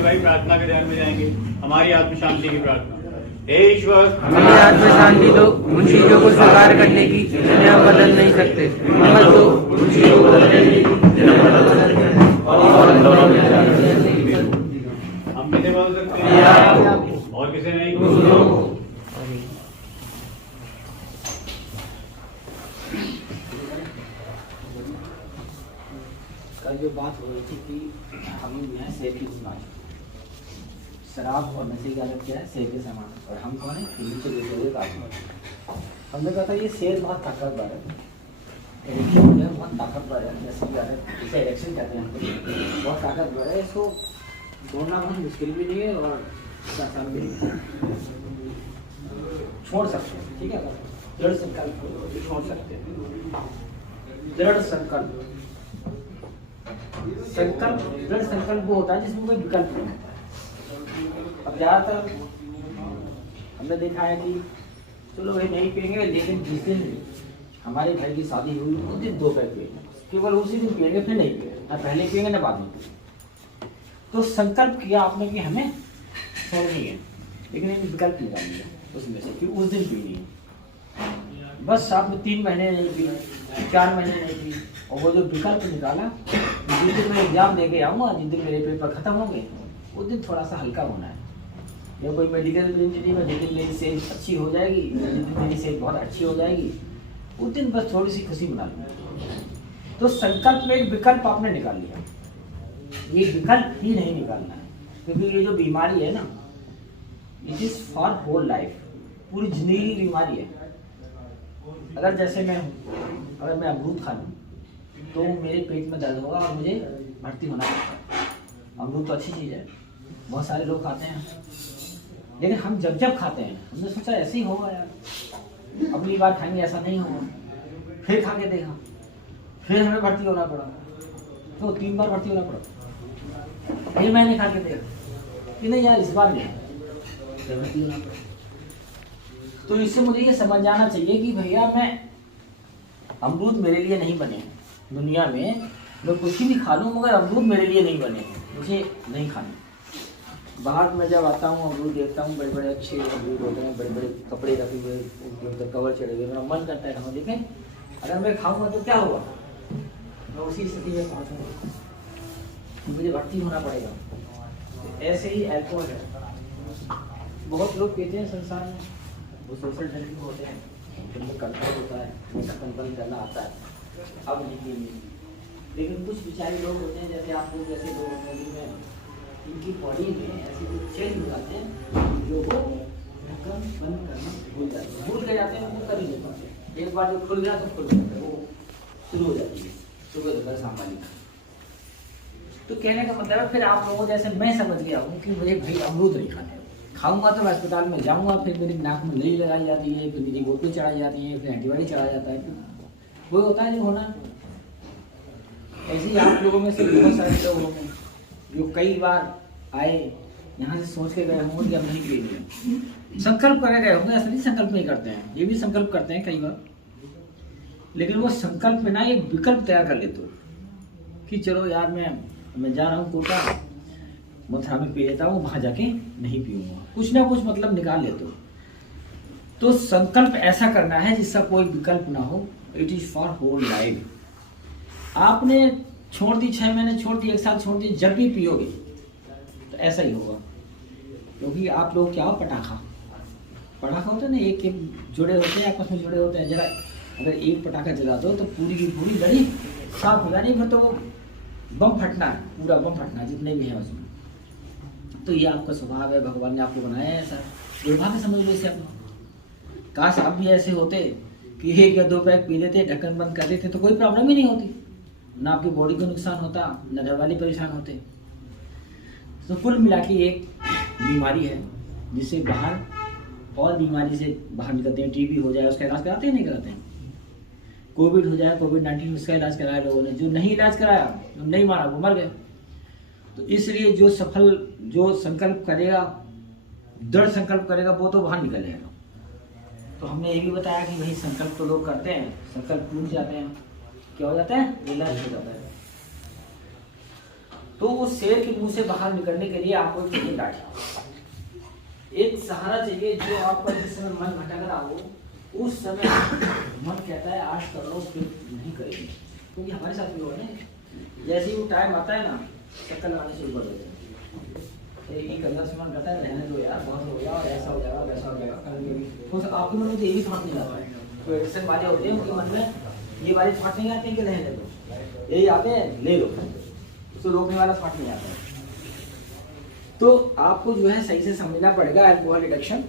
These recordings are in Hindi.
पहले भाई प्रार्थना के ध्यान में जाएंगे, हमारी आत्म शांति की प्रार्थना। हे ईश्वर, हमें आत्म शांति दो, उन चीजों को स्वीकार करने की जिन्हें हम बदल नहीं सकते। हिम्मत दो उन चीजों को बदलने की जिन्हें हम बदल सकते हैं। और हम किसे बोल सकते हैं और किसे नहीं? कल जो बात हो रही थी कि हम जो है सेब की बीमारी, शराब और नशे की आदत क्या है? सेब के समान। और हम कौन है? नीचे बैठे हुए आदमी। हमने कहा था ये सेब बहुत ताकतवर है, एडिक्शन जो है बहुत ताकतवर है, नशे की आदत इसे एडिक्शन कहते हैं, बहुत ताकतवर है। इसको छोड़ना बहुत मुश्किल भी नहीं है और आसान भी नहीं है, छोड़ सकते हैं। ठीक है, दृढ़ संकल्प छोड़ सकते हैं। दृढ़ संकल्प, दृढ़ संकल्प वो होता है जिसमें कोई विकल्प नहीं होता। अब ज़्यादातर हमने देखा है कि चलो भाई नहीं पिएंगे, लेकिन जिस दिन हमारे भाई की शादी हुई उस दिन 2 पैक पिएंगे, केवल उसी दिन पिएंगे, फिर नहीं पिएंगे, ना पहले पिएंगे ना बाद में पिएंगे। तो संकल्प किया आपने कि हमें छोड़नी है, लेकिन एक विकल्प निकाल लिया उसमें से कि उस दिन पीनी है। बस आपने 3 महीने नहीं पी, 4 महीने नहीं पी, और वो जो विकल्प निकाला, जिस दिन मैं एग्जाम दे के आऊँगा, जिस दिन मेरे पेपर खत्म होंगे, उस दिन थोड़ा सा हल्का होना है। या कोई मेडिकल इंजीनियरिंग में जिस दिन मेरी सेल अच्छी हो जाएगी, जिस दिन मेरी सेल बहुत अच्छी हो जाएगी, उस दिन बस थोड़ी सी खुशी मना लूँगा। तो संकल्प में एक विकल्प आपने निकाल लिया, ये विकल्प ही नहीं निकालना है, क्योंकि ये जो बीमारी है ना, it is for whole life, पूरी जिंदगी की बीमारी है। अगर जैसे मैं हूँ, अगर मैं अमरूद खा लूँ तो मेरे पेट में दर्द होगा और मुझे भर्ती होना पड़ता है। अमरूद तो अच्छी चीज़ है, बहुत सारे लोग खाते हैं, लेकिन हम जब जब खाते हैं हमने सोचा ऐसे ही होगा यार, अगली बार खाएंगे ऐसा नहीं होगा, फिर खा के देखा, फिर हमें भर्ती होना पड़ा, तो 3 बार भर्ती होना पड़ा। फिर मैंने खा के देखा कि नहीं यार इस बार नहीं, फिर भर्ती होना पड़ा। तो इससे मुझे ये समझ जाना चाहिए कि भैया मैं अमरूद मेरे लिए नहीं बने हैं दुनिया में, मैं कुछ भी खा लूँ मगर अमरूद मेरे लिए नहीं बने हैं, मुझे नहीं खाने। बाहर में जब आता हूँ अमरूद देखता हूँ, बड़े बड़े अच्छे अमरूद होते हैं, बड़े बड़े कपड़े रखे हुए, उनके ऊपर कवर चढ़े हुए, मेरा मन करता है खाऊँ, देखें अगर मैं खाऊँगा तो क्या होगा, मैं उसी स्थिति में पहुँचूँगा, मुझे भर्ती होना पड़ेगा। ऐसे ही अल्कोहल है, बहुत लोग पीते हैं संसार में, वो सोशल ड्रिंकिंग होते हैं, उनमें कंट्रोल होता है, उनका कंट्रोल करना आता है, अब नहीं पीएंगे। लेकिन कुछ बेचारे लोग होते हैं, जैसे आप लोग जैसे लोग में इनकी बॉडी में ऐसे कुछ चेंज हो जाते हैं जो वो ढक्कन बंद करना भूल गए जाते हैं, वो कर ही नहीं पाते। एक बार जो खुल गया तो खुल गया, वो शुरू हो जाती है सुबह दोपहर शाम वाली। तो कहने का मतलब है फिर आप लोगों जैसे मैं समझ गया हूँ कि मुझे भाई अमरूद नहीं खाने, खाऊंगा तो मैं अस्पताल में जाऊंगा, फिर मेरी नाक में नली लगाई जाती है, फिर मेरी बोतल चढ़ाई जाती है, फिर एंटीबायोटिक चढ़ाया जाता है, वो होता है जो होना। ऐसे ही आप लोगों में से बहुत सारे लोग होंगे जो कई बार आए यहाँ से सोच के गए होंगे कि अब नहीं पिएंगे, संकल्प करके गए होंगे, ऐसा नहीं संकल्प नहीं करते हैं, ये भी संकल्प करते हैं कई बार, लेकिन वो संकल्प में ना एक विकल्प तैयार कर लेते हो कि चलो यार मैं जा रहा हूँ कोटा, मथुरा में पी लेता हूँ, वहाँ जाके नहीं पीऊँगा, कुछ ना कुछ मतलब निकाल लेते हो। तो संकल्प ऐसा करना है जिसका कोई विकल्प ना हो, it is for whole life. आपने छोड़ दी, 6 महीने छोड़ दी, 1 साल छोड़ दी, जब भी पियोगे तो ऐसा ही होगा, क्योंकि आप लोग क्या हो, पटाखा होता है ना, एक जुड़े होते हैं, आपस में जुड़े होते हैं, जरा अगर एक पटाखा जला दो तो पूरी की पूरी लड़ी साफ हो जानी, फिर तो वो बम फटना है, पूरा बम फटना जितने भी हैं उसमें। तो ये आपका स्वभाव है, भगवान ने आपको बनाया है ऐसा, दुर्भाग्य समझ लो इसे अपना। काश आप भी ऐसे होते कि 1 या 2 पैक पी लेते, ढक्कन बंद कर देते, तो कोई प्रॉब्लम ही नहीं होती, ना आपकी बॉडी को नुकसान होता, ना घर वाले परेशान होते। तो कुल मिला के एक बीमारी है जिससे बाहर और बीमारी से बाहर निकलते हैं। टीबी हो जाए उसका इलाज कराते हैं नहीं कराते हैं, कोविड हो जाए, कोविड-19 उसका इलाज कराया लोगों ने, जो नहीं इलाज कराया, जो नहीं मारा, वो मर गए। तो इसलिए जो संकल्प करेगा, दृढ़ संकल्प करेगा, वो तो बाहर निकल जाएगा। तो हमने ये भी बताया कि भाई संकल्प तो लोग करते हैं, संकल्प टूट जाते हैं, क्या हो जाता है, इलाज हो जाता है। तो उस शेर के मुंह से बाहर निकलने के लिए आपको चाहिए लाठी, एक सहारा चाहिए जो आपका जिस समय मन भटक रहा हो उस समय मन कहता है आज कर लो, फिर नहीं करेंगे, क्योंकि हमारे साथ भी हो ना, जैसे ही वो टाइम आता है ना चक्कर लगाने शुरू कर देते हैं, एक अंदर से मन कहता है रहने दो यार, बहुत हो गया, ऐसा हो जाएगा वैसा हो जाएगा, करेंगे भी तो आपके मन में तो यही थॉट नहीं आता है। तो एडिक्शन वाले होते हैं उनके मन में ये वाले थॉट नहीं आते हैं कि रहने दो, यही आते हैं ले लो, उसको रोकने वाला थॉट नहीं आता है। तो आपको जो है सही से समझना पड़ेगा अल्कोहल एडिक्शन,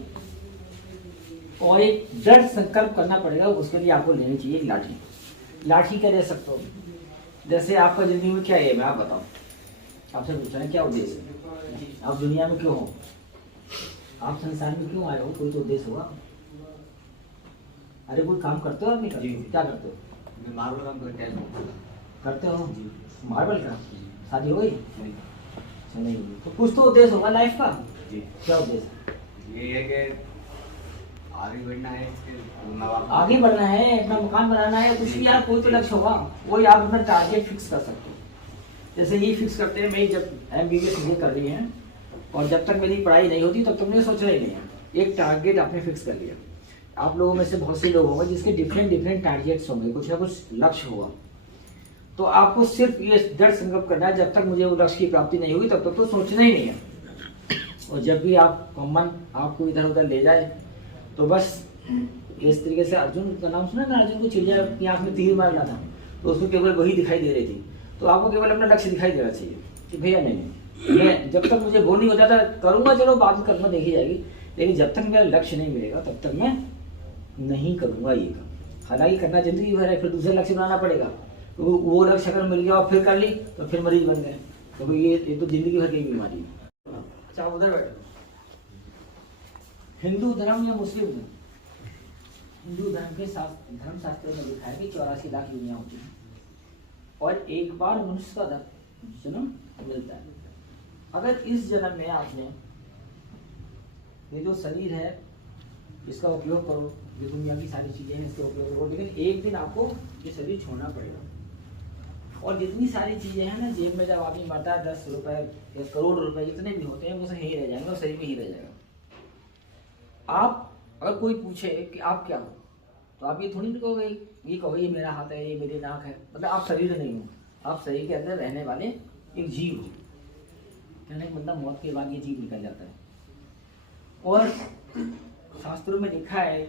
और एक दृढ़ संकल्प करना पड़ेगा, उसके लिए आपको लेनी चाहिए एक लाठी। लाठी क्या ले सकते हो, जैसे आपका जिंदगी में क्या है, मैं आप बताओ, आपसे पूछा है क्या उद्देश्य है, आप दुनिया में क्यों हो, आप संसार में क्यों आए हो, कोई तो उद्देश्य होगा। अरे कोई काम करते हो आप नहीं करते हो? क्या करते हो? मार्बल काम करते हो मार्बल का, शादी हो गई नहीं, तो कुछ तो उद्देश्य होगा लाइफ का, क्या उद्देश्य? ये है कि आगे बढ़ना है, आगे बढ़ना है, अपना मकान बनाना है, कुछ भी यार कोई तो लक्ष्य होगा, वही आप अपना टारगेट फिक्स कर सकते हो। जैसे ये फिक्स करते हैं, मैं जब MBBS मुझे कर रही हैं और जब तक मेरी पढ़ाई नहीं होती तब तक मुझे सोचना ही नहीं है, एक टारगेट आपने फिक्स कर लिया। आप लोगों में से बहुत से लोग होंगे जिसके डिफरेंट टारगेट्स होंगे, कुछ ना कुछ लक्ष्य होगा, तो आपको सिर्फ ये दृढ़ संकल्प करना है जब तक मुझे वो लक्ष्य की प्राप्ति नहीं होगी तब तक तो सोचना ही नहीं है। और जब भी आपका मन आपको इधर उधर ले जाए तो बस इस तरीके से, अर्जुन का नाम सुना ना, अर्जुन को चिड़िया की आंख में तीर मारना था तो उसको केवल वही दिखाई दे रही थी, तो आपको केवल अपना लक्ष्य दिखाई देना चाहिए कि भैया नहीं, मैं जब तक मुझे वो नहीं हो जाता करूँगा, चलो बात में करूँगा देखी जाएगी, लेकिन जब तक मेरा लक्ष्य नहीं मिलेगा तब तक मैं नहीं करूँगा ये काम। हालांकि करना जिंदगी भर है, फिर दूसरा लक्ष्य बनाना पड़ेगा, तो वो लक्ष्य अगर मिल गया और फिर कर ली तो फिर मरीज बन गए, तो ये तो जिंदगी भर की बीमारी है। अच्छा उधर बैठो, हिंदू धर्म या मुस्लिम धर्म, हिंदू धर्म के धर्म शास्त्रों में लिखा है कि 84 लाख योनियां होती हैं और एक बार मनुष्य का जन्म मिलता है। अगर इस जन्म में आपने ये जो शरीर है इसका उपयोग करो, ये दुनिया की सारी चीजें हैं इसका उपयोग करो, लेकिन एक दिन आपको ये शरीर छोड़ना पड़ेगा। और जितनी सारी चीजें हैं ना, जेब में जब आदमी मरता है 10 रुपए या करोड़ रुपए जितने भी होते हैं वो सब यहीं रह जाएंगे और शरीर में ही रह जाएगा। आप अगर कोई पूछे कि आप क्या हो तो आप ये थोड़ी नहीं कहोगे, ये कहो ये मेरा हाथ है, ये मेरी नाक है, मतलब आप शरीर नहीं हो, आप शरीर के अंदर रहने वाले एक जीव हो। कहने का मतलब मौत के बाद ये जीव निकल जाता है। और शास्त्रों में लिखा है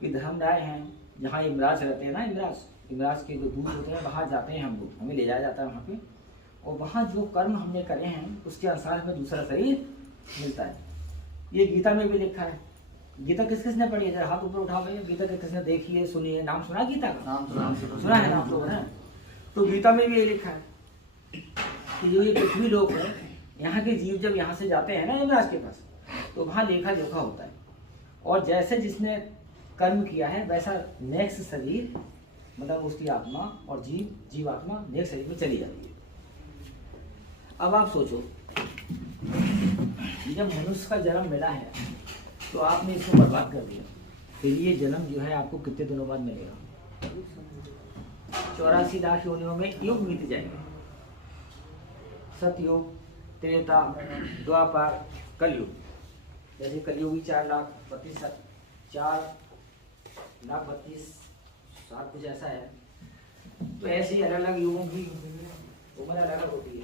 कि धर्मराय हैं जहाँ यमराज रहते हैं ना, यमराज के जो दूत होते हैं वहाँ जाते हैं हम लोग, हमें ले जाया जाता है वहाँ पे, और वहाँ जो कर्म हमने करे हैं उसके अनुसार हमें दूसरा शरीर मिलता है। ये गीता में भी लिखा है। गीता किस किसने पढ़ी है, जरा हाथ ऊपर उठाओ भाई, गीता किसने देखी है, सुनी है, नाम सुना गीता का? नाम सुना है, नाम तो है। तो गीता में भी ये लिखा है कि जो ये पृथ्वी लोक है, यहाँ के जीव जब यहाँ से जाते हैं ना यमराज के पास, तो वहाँ लेखा जोखा होता है, और जैसे जिसने कर्म किया है वैसा नेक्स्ट शरीर, मतलब उसकी आत्मा और जीवात्मा नेक्स्ट शरीर में चली जाती है। अब आप सोचो, जब मनुष्य का जन्म मिला है तो आपने इसको बर्बाद कर दिया, फिर ये जन्म जो है आपको कितने दिनों बाद मिलेगा? 84 लाख योनियों में युग बीत जाएंगे, सतयुग, त्रेता, द्वापर, कलयुग। जैसे कलयुगी 4,32,4,32,7 कुछ ऐसा है, तो ऐसे ही अलग अलग युगों की उम्र अलग होती है।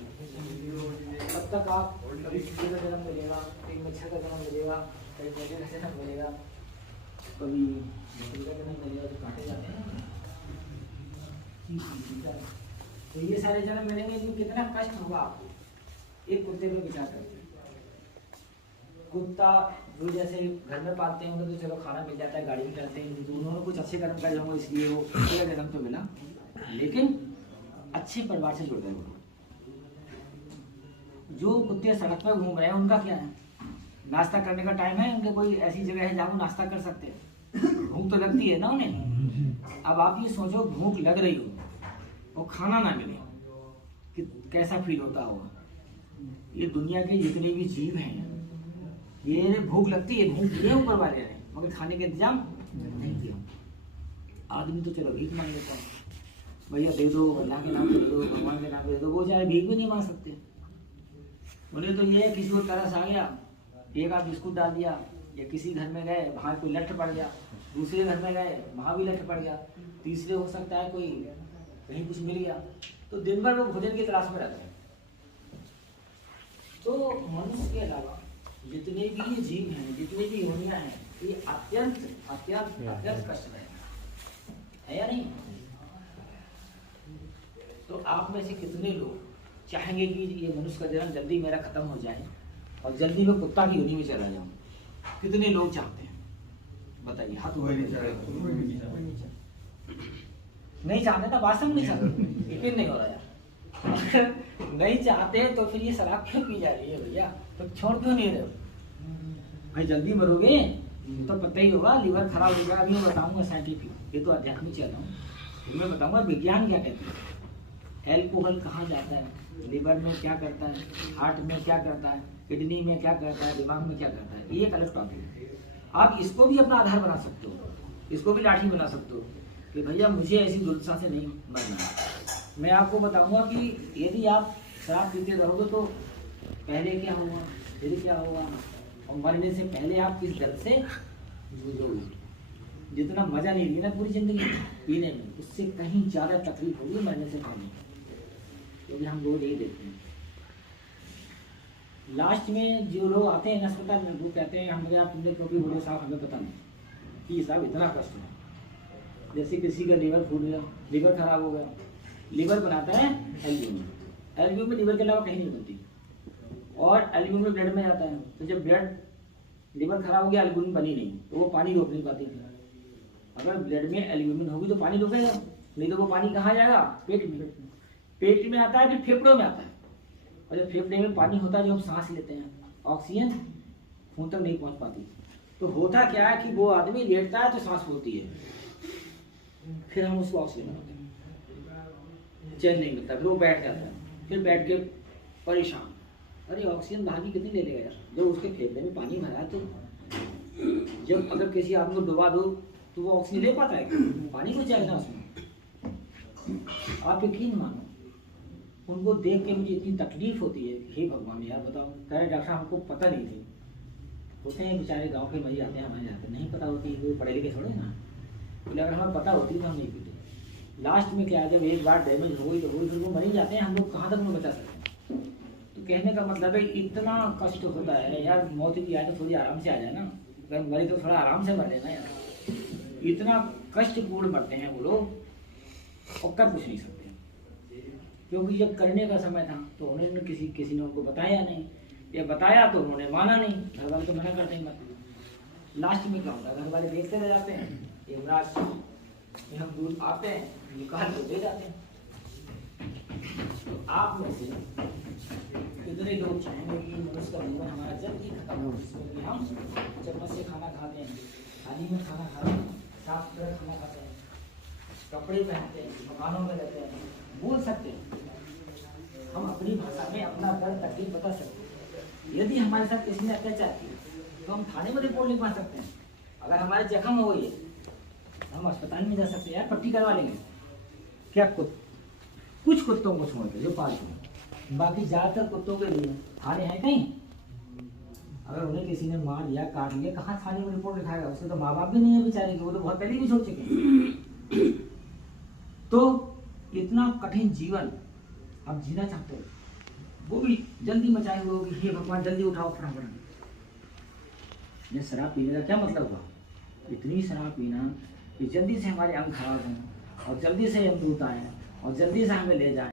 तब तक आप कभी चीज़ का जन्म मिलेगा, कभी मच्छर का जन्म मिलेगा, कभी मेढक का जन्म मिलेगा, कभी मछली का जन्म मिलेगा, जो काटे जाते हैं। तो ये सारे जन्म मिलेंगे, तो कितना कष्ट होगा आपको एक कुत्ते पे विचार करके। कुत्ता जो जैसे घर में पालते होंगे तो चलो खाना मिल जाता है, गाड़ी भी करते हैं, तो उन्होंने कुछ अच्छे कर्म करे होंगे इसलिए वो कुत्ते का जन्म तो मिला, लेकिन अच्छे परिवार से जुड़ गए वो। जो कुत्ते सड़क पर घूम रहे हैं उनका क्या है? नाश्ता करने का टाइम है, उनके कोई ऐसी जगह है जहाँ वो नाश्ता कर सकते हैं? भूख तो लगती है ना उन्हें। अब आप ये सोचो, भूख लग रही हो और खाना ना मिले कि कैसा फील होता होगा। ये दुनिया के जितने भी जीव हैं, ये भूख लगती है, भूख दिए ऊपर वाले ने, मगर खाने का इंतजाम नहीं किया। आदमी तो चलो भीख मांग लेता है, भैया दे दो, अल्लाह के नाम पे दे दो, भगवान के नाम पे दे दो, वो चाहे भीख भी नहीं मांग सकते। उन्हें तो ये है किसी को तरस आ गया, एक आध बिस्कुट डाल दिया, या किसी घर में गए वहाँ कोई लठ पड़ गया, दूसरे घर में गए वहाँ भी लठ पड़ गया, तीसरे हो सकता है कोई कहीं कुछ मिल गया, तो दिन भर वो भोजन की तलाश में रहते हैं। तो मनुष्य के अलावा जितने भी ये जीव हैं, जितने भी योनियां हैं, ये अत्यंत अत्यंत अत्यंत कष्टदायक है या नहीं? तो आप में से कितने लोग चाहेंगे कि ये मनुष्य का जन्म जल्दी मेरा खत्म हो जाए और जल्दी मैं कुत्ता की योनि में चला जाऊं? कितने लोग चाहते हैं? बताइए, हाथ नहीं चाहते तो बात समझ नहीं सकते, यकीन नहीं हो रहा यार। नहीं चाहते तो फिर ये शराब क्यों पी जा रही है भैया? तो छोड़ क्यों नहीं रहे हो भाई? जल्दी मरोगे तो पता ही होगा, लीवर खराब होगा। अभी मैं बताऊंगा साइंटिफिक, ये तो आध्यात्मिक चल रहा हूँ, मैं बताऊंगा विज्ञान क्या कहते हैं। एल्कोहल कहाँ जाता है, लीवर में क्या करता है, हार्ट में क्या करता है, किडनी में क्या करता है, दिमाग में क्या करता है, ये एक अलग टॉपिक है। आप इसको भी अपना आधार बना सकते हो, इसको भी लाठी बना सकते हो कि भैया मुझे ऐसी दुर्दशा से नहीं मरना। मैं आपको बताऊंगा कि यदि आप शराब पीते रहोगे तो पहले क्या होगा, फिर क्या होगा, और मरने से पहले आप किस दर्द से जूझोगे। जितना मजा नहीं लिया ना पूरी जिंदगी पीने में, उससे कहीं ज़्यादा तकलीफ होगी मरने से पहले, क्योंकि हम रोज यही देखते हैं। लास्ट में जो लोग आते हैं अस्पताल में, वो कहते हैं हम आप तुमने क्योंकि बोले साहब हमें पता नहीं कि साहब इतना कष्ट है। जैसे किसी का लीवर फूट गया, लीवर खराब हो गया, लीवर बनाता है एल्ब्यूमिन, एल्ब्यूमिन लीवर के अलावा कहीं नहीं बनती, और एल्ब्यूमिन ब्लड में जाता है। तो जब ब्लड लीवर खराब हो गया, एल्ब्यूमिन बनी नहीं, तो वो पानी रोक नहीं पाती थी। अगर ब्लड में एल्ब्यूमिन होगी तो पानी रुकेगा, नहीं तो वो पानी कहाँ जाएगा, पेट में। पेट में आता है, फिर फेफड़ों में आता है, और जब फेफड़े में पानी होता है जो हम सांस लेते हैं, ऑक्सीजन खून तक नहीं पहुंच पाती। तो होता क्या है कि वो आदमी लेटता है तो सांस फूलती है, फिर हम उसको ऑक्सीजन बनाते हैं, चैन नहीं मिलता, फिर वो बैठ जाता है, फिर बैठ के परेशान, अरे ऑक्सीजन भागी कितनी ले लेगा यार। जब उसके फेफड़े में पानी भरा है तो जब अगर किसी आदमी को डुबा दो तो वो ऑक्सीजन ले पाता है, पानी घुस जाएगा ना उसमें। आप यकीन मानो, उनको देख के मुझे इतनी तकलीफ होती है, हे भगवान यार बताओ। कह रहे डॉक्टर हमको पता नहीं थी, होते हैं बेचारे गांव के मरीज आते हैं हमारे जाते, नहीं पता होती, वो पढ़े लिखे थोड़े ना, बोले अगर हमें पता होती तो हम नहीं पीते। लास्ट में क्या है, जब एक बार डैमेज हो गई तो फिर वो मरीज जाते हैं, हम लोग कहाँ तक उन्हें बचा सकते हैं। तो कहने का मतलब है इतना कष्ट होता है यार, मौत की आए तो थोड़ी आराम से आ जाए ना, अगर मरे तो थोड़ा आराम से मर लेना यार। इतना कष्टपूर्ण मरते हैं वो लोग और कर कुछ नहीं सकते, क्योंकि जब करने का समय था तो उन्होंने किसी ने उनको बताया नहीं, या बताया तो उन्होंने माना नहीं, घर वाले तो मना करते हैं मत। लास्ट में क्या होता है, घर वाले देखते रह जाते हैं, युवराज हम दूध आते हैं, निकाल तो दे जाते हैं। तो आप में से कितने लोग चाहेंगे कि मनुष्य का जीवन हमारा जल्दी खत्म हो, जिसमें हम चम्मच से खाना खाते हैं, थाली में खाना खाते हैं, साफ सुथरा खाना खाते हैं, कपड़े पहनते हैं, मकानों में रहते हैं, बोल सकते हैं, हम अपनी भाषा में अपना दर्द तकलीफ बता सकते हैं। यदि हमारे साथ किसी ने अत्याचार किया तो हम थाने में रिपोर्ट लिखवा सकते हैं। अगर हमारे जख्म हो गई है हम अस्पताल में जा सकते हैं, यार पट्टी करवा लेंगे। क्या कुछ कुत्तों को छोड़ के जो पालतू हैं, बाकी ज़्यादातर कुत्तों के लिए थाने हैं कहीं। अगर उन्हें किसी ने मार दिया, काट लिया, कहाँ थाने में रिपोर्ट लिखाएगा? उसके तो माँ बाप भी नहीं है बेचारे, वो तो बहुत पहले भी छोड़ चुके हैं। तो इतना कठिन जीवन आप जीना चाहते हो, वो भी जल्दी मचाए हुए हो कि हे भगवान जल्दी उठाओ फटाफट। ये शराब पीने का क्या मतलब हुआ? इतनी शराब पीना कि जल्दी से हमारे अंग खराब हों और जल्दी से हम दूत आए और जल्दी से हमें ले जाए।